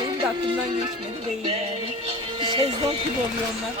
Benim de aklımdan geçmedi değil yani. Şezlong gibi oluyor onlar.